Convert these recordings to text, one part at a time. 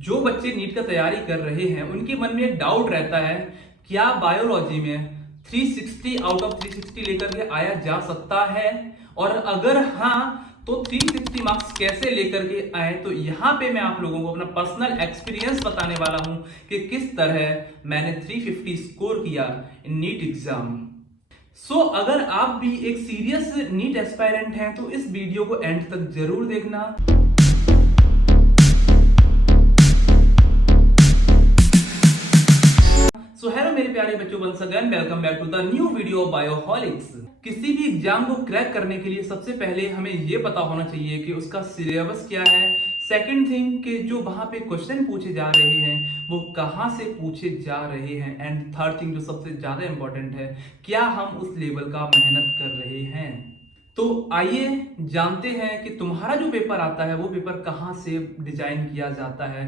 जो बच्चे नीट का तैयारी कर रहे हैं उनके मन में एक डाउट रहता है, क्या बायोलॉजी में 360 आउट ऑफ 360 लेकर के आया जा सकता है, और अगर हाँ तो 360 मार्क्स कैसे लेकर के आए। तो यहाँ पे मैं आप लोगों को अपना पर्सनल एक्सपीरियंस बताने वाला हूं कि किस तरह मैंने 350 स्कोर किया इन नीट एग्जाम। अगर आप भी एक सीरियस नीट एस्पायरेंट हैं तो इस वीडियो को एंड तक जरूर देखना। हेलो मेरे प्यारे बच्चों, once again welcome back to the new video of Bioholics. किसी भी एग्जाम को क्रैक करने के लिए सबसे पहले हमें यह पता होना चाहिए कि उसका सिलेबस क्या है। सेकंड थिंग कि जो वहां पे क्वेश्चन पूछे जा रहे हैं वो कहां से पूछे जा रहे हैं। एंड थर्ड थिंग जो सबसे ज्यादा इंपॉर्टेंट है, क्या हम उस लेवल का मेहनत कर रहे हैं। तो आइए जानते हैं कि तुम्हारा जो पेपर आता है वो पेपर कहां से डिजाइन किया जाता है।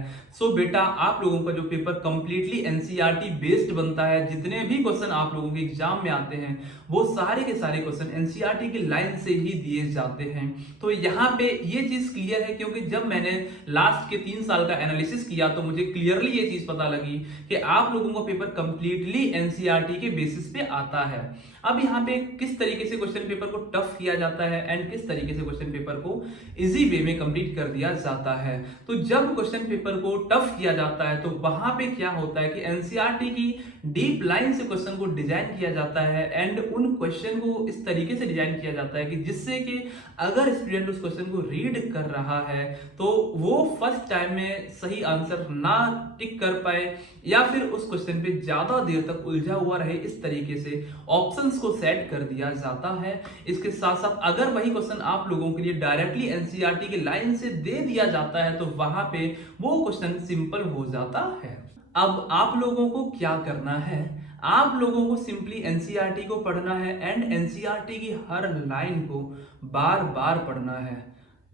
बेटा, आप लोगों का जो पेपर कंप्लीटली एनसीईआरटी बेस्ड बनता है। जितने भी क्वेश्चन आप लोगों के एग्जाम में आते हैं वो सारे के सारे क्वेश्चन एनसीईआरटी की लाइन से ही दिए जाते हैं। तो यहाँ पे ये चीज क्लियर है, क्योंकि जब मैंने लास्ट के 3 साल का एनालिसिस किया तो मुझे क्लियरली ये चीज पता लगी कि आप लोगों का पेपर कंप्लीटली एनसीईआरटी के बेसिस पे आता है। अब यहाँ पे किस तरीके से क्वेश्चन पेपर को टफ किया जाता है एंड किस तरीके से क्वेश्चन पेपर को इजी वे में कंप्लीट कर दिया जाता है। तो जब क्वेश्चन पेपर को टफ किया जाता है तो वहां पे क्या होता है कि एनसीईआरटी की डीप लाइन से क्वेश्चन को डिजाइन किया जाता है एंड उन क्वेश्चन को इस तरीके से डिजाइन किया जाता है कि जिससे कि अगर स्टूडेंट उस क्वेश्चन को रीड कर रहा है तो वो फर्स्ट टाइम में सही आंसर ना टिक कर पाए या फिर उस क्वेश्चन पे ज्यादा देर तक उलझा हुआ रहे। इस तरीके से ऑप्शंस को सेट कर दिया जाता है। इसके साथ साथ अगर वही क्वेश्चन आप लोगों के लिए डायरेक्टली एनसीईआरटी की लाइन से दे दिया जाता है तो वहां पे वो क्वेश्चन सिंपल हो जाता है। अब आप लोगों को क्या करना है, आप लोगों को सिंपली एनसीईआरटी को पढ़ना है एंड एनसीईआरटी की हर लाइन को बार बार पढ़ना है।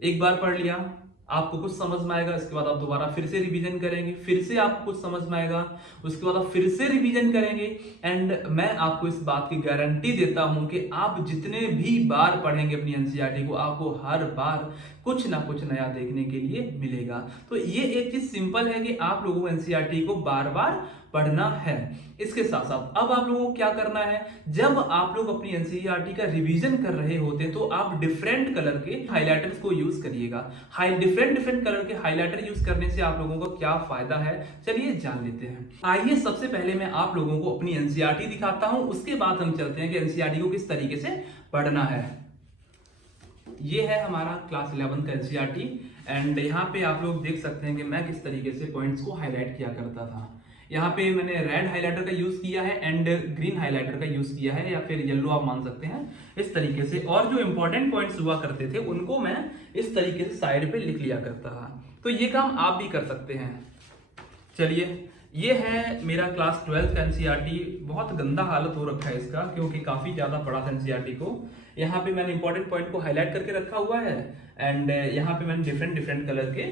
एक बार पढ़ लिया, आपको कुछ समझ में आएगा, इसके बाद आप दोबारा फिर से रिवीजन करेंगे, फिर से आपको कुछ समझ में आएगा, उसके बाद आप फिर से रिवीजन करेंगे। एंड मैं आपको इस बात की गारंटी देता हूं कि आप जितने भी बार पढ़ेंगे अपनी एनसीईआरटी को, आपको हर बार कुछ ना कुछ नया देखने के लिए मिलेगा। तो ये एक चीज सिंपल है कि आप लोगों को एनसीईआरटी को बार बार पढ़ना है। इसके साथ साथ अब आप लोगों को क्या करना है, जब आप लोग अपनी एनसीईआरटी का रिवीजन कर रहे होते हैं तो आप डिफरेंट कलर के हाइलाइटर्स को यूज करिएगा। डिफरेंट कलर के हाइलाइटर यूज करने से आप लोगों को क्या फायदा है, चलिए जान लेते हैं। आइए सबसे पहले मैं आप लोगों को अपनी एनसीईआरटी दिखाता हूं, उसके बाद हम चलते हैं कि एनसीईआरटी को किस तरीके से पढ़ना है। ये है हमारा क्लास 11 का एनसीईआरटी एंड यहाँ पे आप लोग देख सकते हैं कि मैं किस तरीके से पॉइंट्स को हाईलाइट किया करता था। यहाँ पे मैंने रेड हाइलाइटर का यूज किया है एंड ग्रीन हाइलाइटर का यूज किया है, या फिर येलो आप मान सकते हैं इस तरीके से। और जो इंपॉर्टेंट पॉइंट्स हुआ करते थे उनको मैं इस तरीके से साइड पे लिख लिया करता था। तो ये काम आप भी कर सकते हैं। चलिए, ये है मेरा क्लास 12 का एनसीईआरटी। बहुत गंदा हालत हो रखा है इसका, क्योंकि काफी ज्यादा पढ़ा था एनसीईआरटी को। यहाँ पे मैंने इंपॉर्टेंट पॉइंट को हाईलाइट करके रखा हुआ है एंड यहाँ पे मैंने डिफरेंट कलर के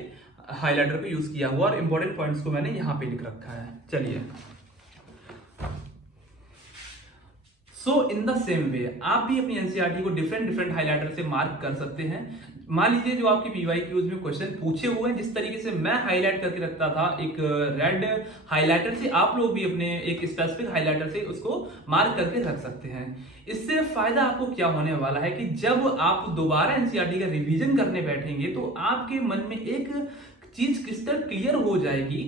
हाइलाइटर को यूज किया हुआ और इंपॉर्टेंट पॉइंट्स को मैंने यहाँ पे लिख रखा है। चलिए, इन द सेम वे आप भी अपनी एनसीईआरटी को डिफरेंट हाइलाइटर से मार्क कर सकते हैं। मान लीजिए जो आपके पीवाईक्यूज में क्वेश्चन पूछे हुए हैं, जिस तरीके से मैं हाईलाइट करके रखता था एक रेड हाइलाइटर से, आप लोग भी अपने एक स्पेसिफिक हाइलाइटर से उसको मार्क करके रख सकते हैं। इससे फायदा आपको क्या होने वाला है कि जब आप दोबारा एनसीईआरटी का रिवीजन करने बैठेंगे तो आपके मन में एक चीज क्रिस्टल क्लियर हो जाएगी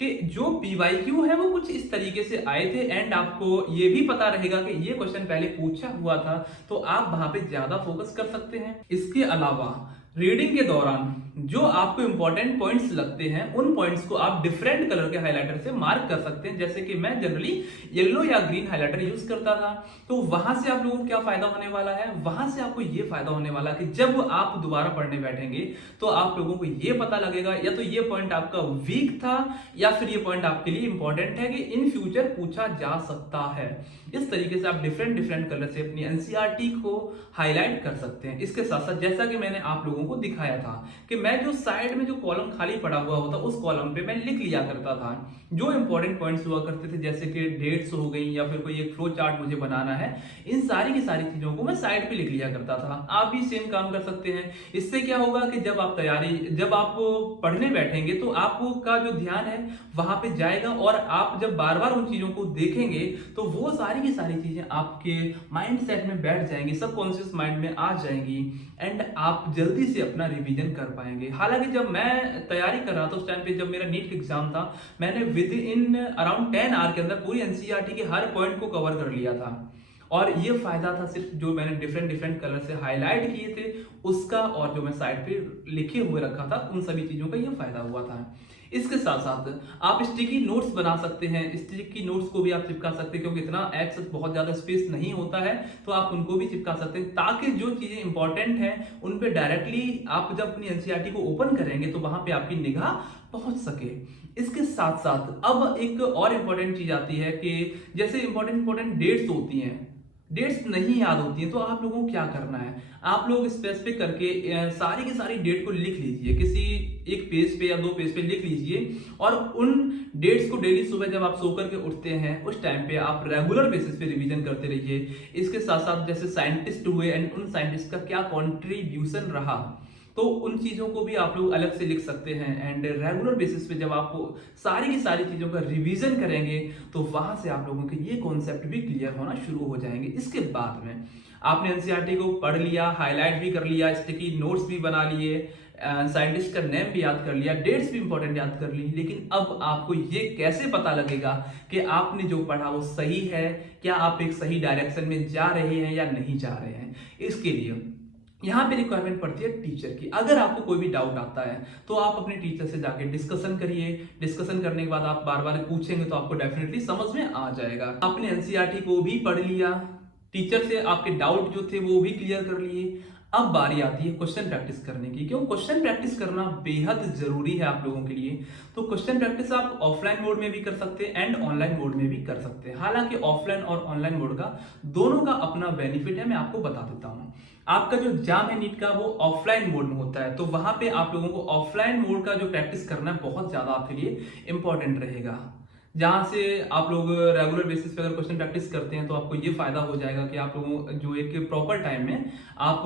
कि जो पीवाईक्यू है वो कुछ इस तरीके से आए थे एंड आपको ये भी पता रहेगा कि ये क्वेश्चन पहले पूछा हुआ था, तो आप वहां पे ज्यादा फोकस कर सकते हैं। इसके अलावा रीडिंग के दौरान जो आपको इंपॉर्टेंट पॉइंट्स लगते हैं उन पॉइंट्स को आप डिफरेंट कलर के हाइलाइटर से मार्क कर सकते हैं। जैसे कि मैं जनरली येलो या ग्रीन हाइलाइटर यूज करता था। तो वहां से आप लोगों को क्या फायदा होने वाला है, वहां से आपको ये फायदा होने वाला है कि जब आप दोबारा पढ़ने बैठेंगे तो आप लोगों को ये पता लगेगा या तो ये पॉइंट आपका वीक था या फिर ये पॉइंट आपके लिए इंपॉर्टेंट है कि इन फ्यूचर पूछा जा सकता है। इस तरीके से आप डिफरेंट कलर से अपनी एनसीईआरटी को हाईलाइट कर सकते हैं। इसके साथ साथ जैसा कि मैंने आप लोगों लोगों को दिखाया था कि मैं जो साइड में जो कॉलम खाली पड़ा हुआ होता उस कॉलम पे मैं लिख लिया करता था जो इंपॉर्टेंट पॉइंट्स हुआ करते थे, जैसे कि डेट्स हो गई या फिर कोई एक फ्लो चार्ट मुझे बनाना है, इन सारी की सारी चीजों को मैं साइड पे लिख लिया करता था। आप भी सेम काम कर सकते हैं। इससे क्या होगा कि जब आप पढ़ने बैठेंगे तो आपका जो ध्यान है वहां पे जाएगा और आप जब बार बार उन चीजों को देखेंगे तो वो सारी की सारी चीजें आपके माइंड सेट में बैठ जाएंगी, सबकॉन्शियस माइंड में आ जाएंगी एंड आप जल्दी से अपना रिवीजन कर पाएंगे। हालांकि जब मैं तैयारी कर रहा था उस टाइम पे, जब मेरा नीट का एग्जाम था, मैंने विद इन अराउंड 10 आवर के अंदर पूरी एनसीईआरटी के हर पॉइंट को कवर कर लिया था। और ये फायदा था सिर्फ जो मैंने डिफरेंट डिफरेंट कलर से हाईलाइट किए थे उसका, और जो मैं साइड पे लिखे हुए रखा था उन सभी चीजों का ये फायदा हुआ था। इसके साथ साथ आप स्टिकी नोट्स बना सकते हैं। स्टिकी नोट्स को भी आप चिपका सकते हैं क्योंकि इतना एक्सेस बहुत ज्यादा स्पेस नहीं होता है, तो आप उनको भी चिपका सकते हैं ताकि जो चीजें इंपॉर्टेंट हैं उन पे डायरेक्टली आप जब अपनी एनसीईआरटी को ओपन करेंगे तो वहां पे आपकी निगाह पहुंच सके। इसके साथ साथ अब एक और इंपॉर्टेंट चीज आती है कि जैसे इंपॉर्टेंट डेट्स होती हैं, डेट्स नहीं याद होती है, तो आप लोगों को क्या करना है, आप लोग स्पेसिफिक करके सारी की सारी डेट को लिख लीजिए, किसी एक पेज पे या 2 पेज पे लिख लीजिए और उन डेट्स को डेली सुबह जब आप सो करके उठते हैं उस टाइम पे आप रेगुलर बेसिस पे रिवीजन करते रहिए। इसके साथ साथ जैसे साइंटिस्ट हुए एंड उन साइंटिस्ट का क्या कॉन्ट्रीब्यूशन रहा, तो उन चीजों को भी आप लोग अलग से लिख सकते हैं एंड रेगुलर बेसिस पे जब आप सारी की सारी चीजों का रिवीजन करेंगे तो वहां से आप लोगों के ये कॉन्सेप्ट भी क्लियर होना शुरू हो जाएंगे। इसके बाद में आपने एनसीईआरटी को पढ़ लिया, हाईलाइट भी कर लिया, स्टिकी नोट्स भी बना लिए, साइंटिस्ट का नेम भी याद कर लिया, डेट्स भी इंपॉर्टेंट याद कर ली, लेकिन अब आपको ये कैसे पता लगेगा कि आपने जो पढ़ा वो सही है, क्या आप एक सही डायरेक्शन में जा रहे हैं या नहीं जा रहे हैं। इसके लिए यहाँ पे रिक्वायरमेंट पड़ती है टीचर की। अगर आपको कोई भी डाउट आता है तो आप अपने टीचर से जाके डिस्कशन करिए। डिस्कशन करने के बाद आप बार बार पूछेंगे तो आपको डेफिनेटली समझ में आ जाएगा। आपने एनसीईआरटी को भी पढ़ लिया, टीचर से आपके डाउट जो थे वो भी क्लियर कर लिए, अब बारी आती है क्वेश्चन प्रैक्टिस करने की। क्यों क्वेश्चन प्रैक्टिस करना बेहद जरूरी है आप लोगों के लिए। तो क्वेश्चन प्रैक्टिस आप ऑफलाइन मोड में भी कर सकते हैं एंड ऑनलाइन मोड में भी कर सकते हैं। हालांकि ऑफलाइन और ऑनलाइन मोड का दोनों का अपना बेनिफिट है, मैं आपको बता देता हूं। आपका जो एग्जाम है नीट का वो ऑफलाइन मोड में होता है, तो वहां पे आप लोगों को ऑफलाइन मोड का जो प्रैक्टिस करना है बहुत ज्यादा आपके लिए इंपॉर्टेंट रहेगा। जहां से आप लोग रेगुलर बेसिस पे अगर क्वेश्चन प्रैक्टिस करते हैं तो आपको ये फायदा हो जाएगा कि आप लोगों जो एक प्रॉपर टाइम में आप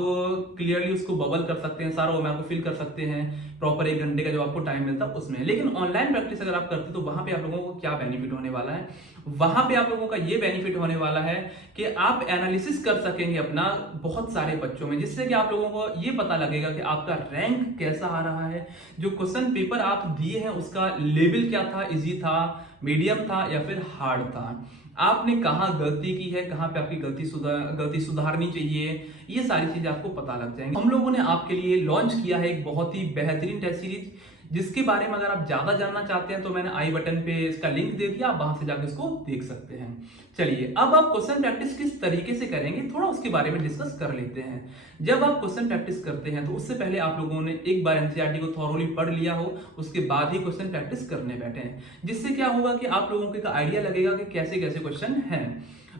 क्लियरली उसको बबल कर सकते हैं, सारा ओमैप को फिल कर सकते हैं प्रॉपर 1 घंटे का जो आपको टाइम मिलता है उसमें। लेकिन ऑनलाइन प्रैक्टिस अगर आप करते हैं तो वहां पे आप लोगों को क्या बेनिफिट होने वाला है, वहां पे आप लोगों का ये बेनिफिट होने वाला है कि आप एनालिसिस कर सकेंगे अपना बहुत सारे बच्चों में, जिससे कि आप लोगों को ये पता लगेगा कि आपका रैंक कैसा आ रहा है, जो क्वेश्चन पेपर आप दिए हैं उसका लेवल क्या था, इजी था, मीडियम था या फिर हार्ड था, आपने कहाँ गलती की है, कहाँ पे आपकी गलती सुधारनी चाहिए, ये सारी चीजें आपको पता लग जाएंगी। हम लोगों ने आपके लिए लॉन्च किया है एक बहुत ही बेहतरीन टेस्ट सीरीज, जिसके बारे में अगर आप ज्यादा जानना चाहते हैं तो मैंने आई बटन पे इसका लिंक दे दिया, आप वहां से जाकर इसको देख सकते हैं। चलिए अब आप क्वेश्चन प्रैक्टिस किस तरीके से करेंगे थोड़ा उसके बारे में डिस्कस कर लेते हैं। जब आप क्वेश्चन प्रैक्टिस करते हैं तो उससे पहले आप लोगों ने एक बार एनसीईआरटी को थॉरोली पढ़ लिया हो, उसके बाद ही क्वेश्चन प्रैक्टिस करने बैठे हैं, जिससे क्या होगा कि आप लोगों को एक आइडिया लगेगा कि कैसे कैसे क्वेश्चन हैं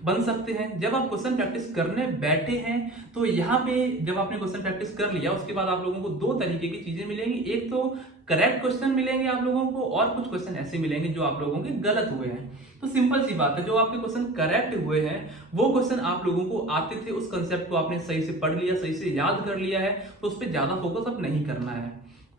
बन सकते हैं। जब आप क्वेश्चन प्रैक्टिस करने बैठे हैं तो यहाँ पे जब आपने क्वेश्चन प्रैक्टिस कर लिया उसके बाद आप लोगों को 2 तरीके की चीजें मिलेंगी, एक तो करेक्ट क्वेश्चन मिलेंगे आप लोगों को और कुछ क्वेश्चन ऐसे मिलेंगे जो आप लोगों के गलत हुए हैं। तो सिंपल सी बात है, जो आपके क्वेश्चन करेक्ट हुए हैं वो क्वेश्चन आप लोगों को आते थे, उस कंसेप्ट को आपने सही से पढ़ लिया, सही से याद कर लिया है, तो उस पर ज्यादा फोकस अब नहीं करना है।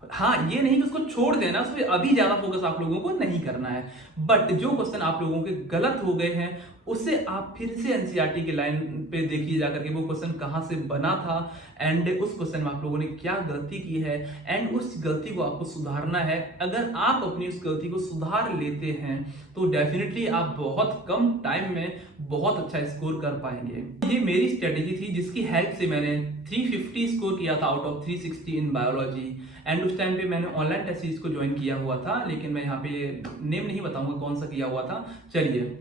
हाँ ये नहीं कि उसको छोड़ देना, उस पर अभी ज्यादा फोकस आप लोगों को नहीं करना है, बट जो क्वेश्चन आप लोगों के गलत हो गए हैं उसे आप फिर से एनसीईआरटी के लाइन पे देखिए जाकर के वो क्वेश्चन कहां से बना था एंड उस क्वेश्चन में आप लोगों ने क्या गलती की है एंड उस गलती को आपको सुधारना है। अगर आप अपनी उस गलती को सुधार लेते हैं तो डेफिनेटली आप बहुत कम टाइम में बहुत अच्छा स्कोर कर पाएंगे। ये मेरी स्ट्रेटेजी थी जिसकी हेल्प से मैंने 350 स्कोर किया था out of 360 in biology and उस टाइम पे मैंने ऑनलाइन टेस्ट सीरीज को ज्वाइन किया हुआ था, लेकिन मैं यहाँ पे नेम नहीं बताऊंगा कौन सा किया हुआ था। चलिए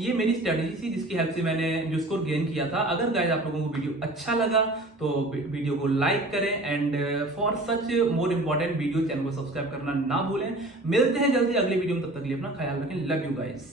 ये मेरी स्ट्रेटेजी थी जिसकी हेल्प से मैंने जो स्कोर गेन किया था। अगर गाइस आप लोगों को वीडियो अच्छा लगा तो वीडियो को लाइक करें and for such more important video channel को सब्सक्राइब करना ना भूलें। मिलते हैं जल्दी अगले वीडियो में, तब तक के लिए अपना ख्याल रखें। Love you guys.